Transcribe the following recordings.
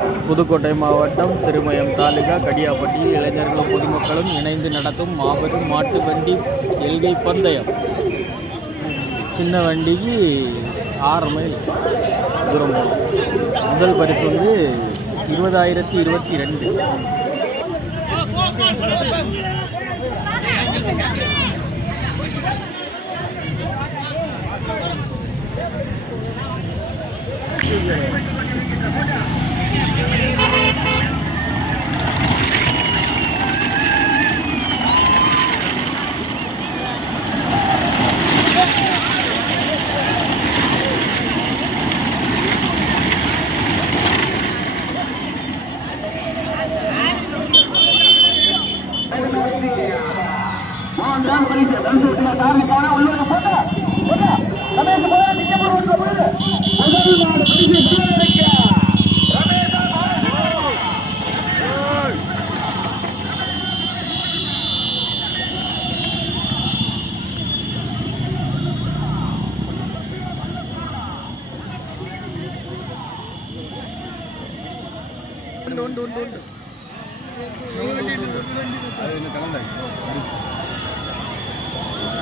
புதுக்கோட்டை மாவட்டம் திருமயம் தாலுகா கடியாப்பட்டியில் இளைஞர்களும் பொதுமக்களும் இணைந்து நடத்தும் மாபெரும் மாட்டு வண்டி எல்கை பந்தயம். சின்ன வண்டிக்கு 6 மைல் தூரம் போகும். முதல் பரிசு 20,022.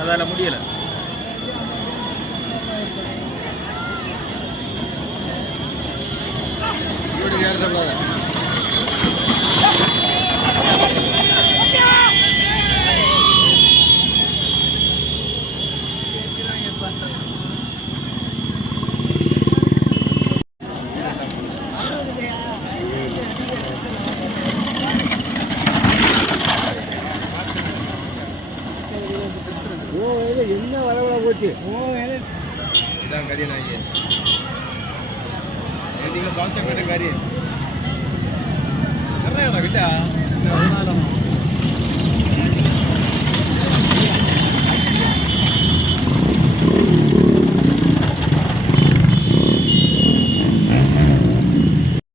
அதால முடியல. என்ன வரவழ போச்சு கறி நாங்க பாஸ்டா போட்ட கறி கிட்ட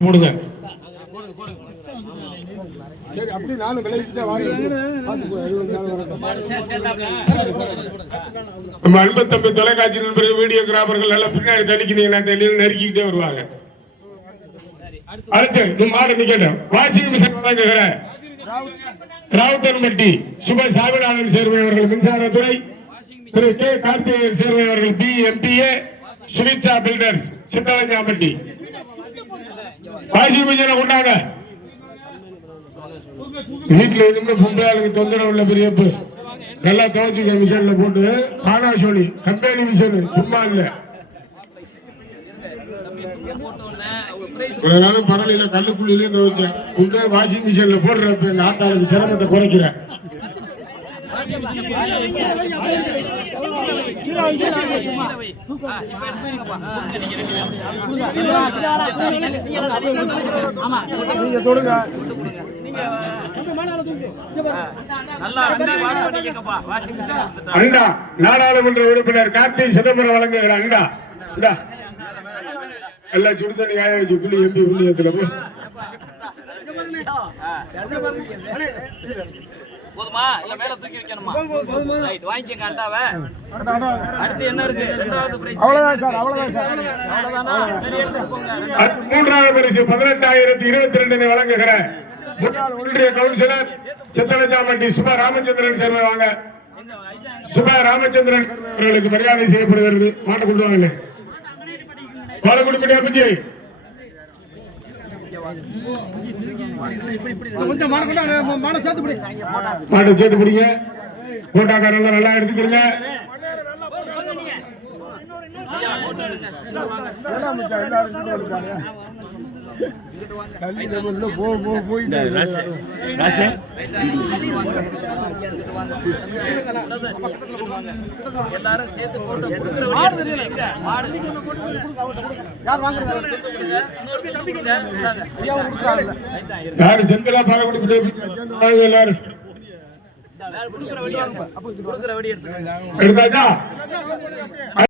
போடுங்க. சரி, அப்படி நானும் விளைவிட்டு நம்ம அன்பு தம்பி தொலைக்காட்சி நண்பர்கள் வீடியோகிராபர்கள் எல்லாம் பின்னாடி தடிக்கிறீங்கன்னா நெருக்கிக்கிட்டே வருவாங்க. அடுத்து மாடு நிக்கட்டும். வாஷிங் மிஷின் வழங்குகிற ராவுத்தன்பட்டி சுப சாமிநாதன் சேர்வை அவர்கள் மின்சாரத்துறை, திரு கே கார்த்திகேயன் சேர்வை அவர்கள் BMPA, சுமித்சா பில்டர்ஸ் சித்தலஞ்சாம்பட்டி. வாஷிங் மிஷினை கொண்டாங்க. வீட்டுல எதுவுமே பொம்பளையாளுக்கு தொந்தரவு இல்ல. பெரியப்பு நல்லா துவச்சிக்க. மிஷின்ல போட்டு பானாசோலி கம்பெனி மிஷின் சும்மா இல்ல. ஒரு நாளும் பரவாயில்ல கல்லுக்குள்ளிலே துவச்சேன். உங்க வாஷிங் மிஷின்ல போடுறப்ப இந்த ஆட்டாளுக்கு சிரமத்தை குறைக்கிறேன். அண்டா நாடாளுமன்ற உறுப்பினர் கார்த்தி சிதம்பரம் வழங்குகிற அண்டா எல்லாம் சுடு தண்ணி காய வச்சு புள்ளி MP புள்ளியத்துல போதுமா இல்ல மேல தூக்கி வைக்கணுமா? ரைட், வாங்கிக்கங்க அண்டாவை. அடுத்து என்ன இருக்கு? இரண்டாவது பிரைஸ். அவ்வளவுதான் சார், அவ்வளவுதான் சார். அவ்வளவுதானா? சரி, எடுத்து போங்க. மூன்றாவது பரிசு 18,022 வழங்குகிற முன்னாள் ஒன்றிய கவுன்சிலர் சித்தலஞ்சாம்பட்டி சுப ராமச்சந்திரன் சேர்வை வாங்க. சுப ராமச்சந்திரன் அவர்களுக்கு மரியாதை செய்யப்படுகிறது. மாட்டை கொண்டு வாங்க. பாலக்குடிப்பட்டி அப்பச்சி மாட்டை சேர்த்து பிடிங்க. போட்டாக்காரெல்லாம் நல்லா எடுத்துக்கிறீங்க. எல்லாரும் சேர்த்து போட்டு யாரு செந்திலா பாலக்குடி எல்லாரும் எடுத்தாச்சா?